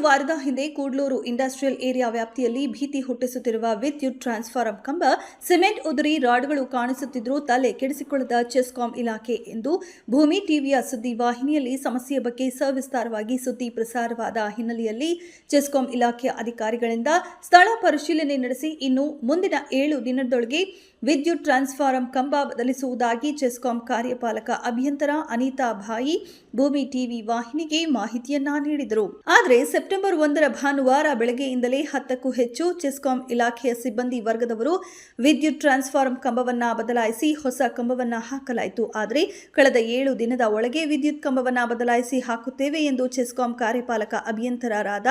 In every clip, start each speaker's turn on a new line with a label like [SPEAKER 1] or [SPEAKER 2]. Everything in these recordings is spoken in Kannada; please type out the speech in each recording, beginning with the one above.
[SPEAKER 1] ಒಂದು ವಾರದ ಹಿಂದೆ ಕೂಡ್ಲೂರು ಇಂಡಸ್ಟ್ರಿಯಲ್ ಏರಿಯಾ ವ್ಯಾಪ್ತಿಯಲ್ಲಿ ಭೀತಿ ಹುಟ್ಟಿಸುತ್ತಿರುವ ವಿದ್ಯುತ್ ಟ್ರಾನ್ಸ್ಫಾರಂ ಕಂಬ ಸಿಮೆಂಟ್ ಉದುರಿ ರಾಡ್ಗಳು ಕಾಣಿಸುತ್ತಿದ್ದರೂ ತಲೆ ಕೆಡಿಸಿಕೊಳ್ಳದ ಚೆಸ್ಕಾಂ ಇಲಾಖೆ ಎಂದು ಭೂಮಿ ಟಿವಿಯ ಸುದ್ದಿ ವಾಹಿನಿಯಲ್ಲಿ ಸಮಸ್ಯೆಯ ಬಗ್ಗೆ ಸವಿಸ್ತಾರವಾಗಿ ಸುದ್ದಿ ಪ್ರಸಾರವಾದ ಹಿನ್ನೆಲೆಯಲ್ಲಿ ಚೆಸ್ಕಾಂ ಇಲಾಖೆಯ ಅಧಿಕಾರಿಗಳಿಂದ ಸ್ಥಳ ಪರಿಶೀಲನೆ ನಡೆಸಿ ಇನ್ನು ಮುಂದಿನ ಏಳು ದಿನದೊಳಗೆ ವಿದ್ಯುತ್ ಟ್ರಾನ್ಸ್ಫಾರಂ ಕಂಬ ಬದಲಿಸುವುದಾಗಿ ಚೆಸ್ಕಾಂ ಕಾರ್ಯಪಾಲಕ ಅಭಿಯಂತರ ಅನಿತಾ ಭಾಯಿ ಭೂಮಿ ಟಿವಿ ವಾಹಿನಿಗೆ ಮಾಹಿತಿಯನ್ನ ನೀಡಿದರು. ಆದರೆ ಸೆಪ್ಟೆಂಬರ್ ಒಂದರ ಭಾನುವಾರ ಬೆಳಗ್ಗೆಯಿಂದಲೇ ಹತ್ತಕ್ಕೂ ಹೆಚ್ಚು ಚೆಸ್ಕಾಂ ಇಲಾಖೆಯ ಸಿಬ್ಬಂದಿ ವರ್ಗದವರು ವಿದ್ಯುತ್ ಟ್ರಾನ್ಸ್ಫಾರ್ಮ್ ಕಂಬವನ್ನು ಬದಲಾಯಿಸಿ ಹೊಸ ಕಂಬವನ್ನು ಹಾಕಲಾಯಿತು. ಆದರೆ ಕಳೆದ ಏಳು ದಿನದ ಒಳಗೆ ವಿದ್ಯುತ್ ಕಂಬವನ್ನು ಬದಲಾಯಿಸಿ ಹಾಕುತ್ತೇವೆ ಎಂದು ಚೆಸ್ಕಾಂ ಕಾರ್ಯಪಾಲಕ ಅಭಿಯಂತರರಾದ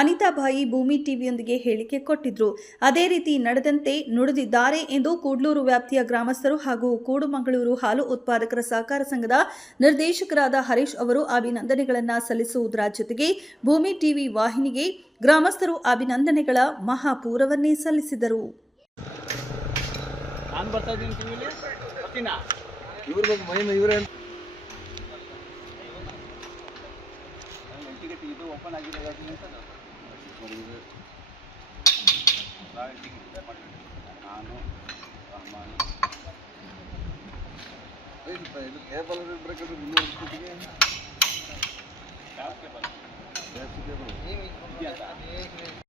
[SPEAKER 1] ಅನಿತಾ ಭಾಯಿ ಭೂಮಿ ಟಿವಿಯೊಂದಿಗೆ ಹೇಳಿಕೆ ಕೊಟ್ಟಿದ್ರು. ಅದೇ ರೀತಿ ನಡೆದಂತೆ ನುಡಿದಿದ್ದಾರೆ ಎಂದು ಕೂಡ್ಲೂರು ವ್ಯಾಪ್ತಿಯ ಗ್ರಾಮಸ್ಥರು ಹಾಗೂ ಕೂಡುಮಂಗಳೂರು ಹಾಲು ಉತ್ಪಾದಕರ ಸಹಕಾರ ಸಂಘದ ನಿರ್ದೇಶಕರಾದ ಹರೀಶ್ ಅವರು ಅಭಿನಂದನೆಗಳನ್ನು ಸಲ್ಲಿಸುವುದರ ಜೊತೆಗೆ ಭೂಮಿ ಟಿವಿ ವಾಹಿನಿಗೆ ಗ್ರಾಮಸ್ಥರು ಅಭಿನಂದನೆಗಳ ಮಹಾಪೂರವನ್ನೇ ಸಲ್ಲಿಸಿದರು. ನಾನು ಬರ್ತಾ ಇದ್ದೀನಿ ಟಿವಿಲಿ? ಬರ್ತೀನಾ? ಇವ್ರ ಮಹಿಮೆ ಇವರೇ ಟಿಕೆಟ್ ಇದು ಓಪನ್ ಆಗಿದೆ ಲಾಯಲ್ಟಿ ನಾನು ರಹಮಾನ್ ಇದು ಕೇಬಲ್ ಇರ್ಬೇಕಾದ್ರೆ ಇನ್ನೂರು ರೂಪಾಯಿಗೆ ಯಾವ ಕೇಬಲ್ ಜಾಸ್ತಿ ಕೇಬಲ್ ಇದೆಯಾ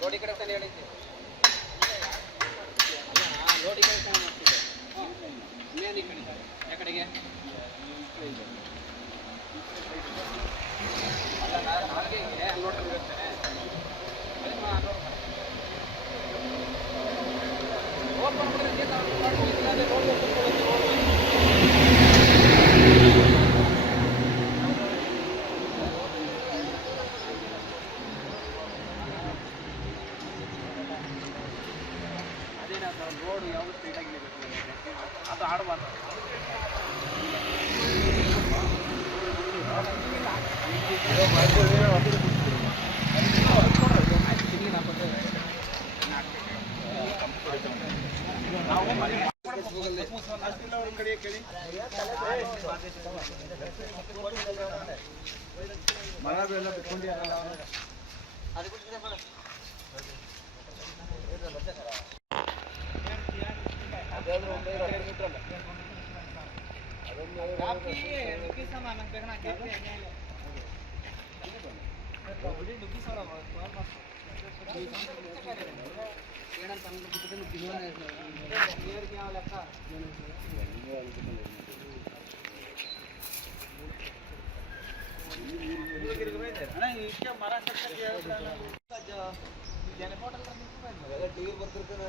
[SPEAKER 1] ರೋಡಿ ಕಡೆ ತಾನೇ ಹೇಳಿದ್ದೆ ರೋಡಿ ಕಡೆ ತಾನೇ ಮಾಡ್ತಿದ್ದೆ ಇನ್ನೇನು ಈ ಕಡೆ ಯಾವ ಕಡೆಗೆ ಅಲ್ಲ, ನಾನು ಇರ್ತೇನೆ ಓಪನ್ ಮಾಡಿದ್ರೆ ರೋಡ್ ಓಪನ್ ಮಾಡೋದು ಅದೇ ನಾವು ರೋಡ್ ಯಾವುದು ಸ್ಟ್ರೈಟ್ ಆಗಿ ಅದು ಆಡಬಾರ್ದು ಮರ ಬಿಟ್ಕೊಂಡಿರಲ್ಲ ಅಣ್ಣ ಇಷ್ಟೇ ಮರ ಕಟ್ಟಕ್ಕೆ ಟಿವಿ ಬರ್ತಿರ್ತಾನೆ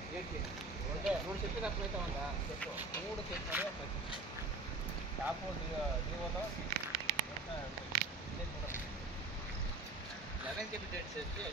[SPEAKER 1] మూడు చెప్పి తక్కువ అయితే ఉందా చెప్పు మూడు చెప్పాలి షాపు జీవోలో లెవెన్ చెప్పి డేట్ చెప్పి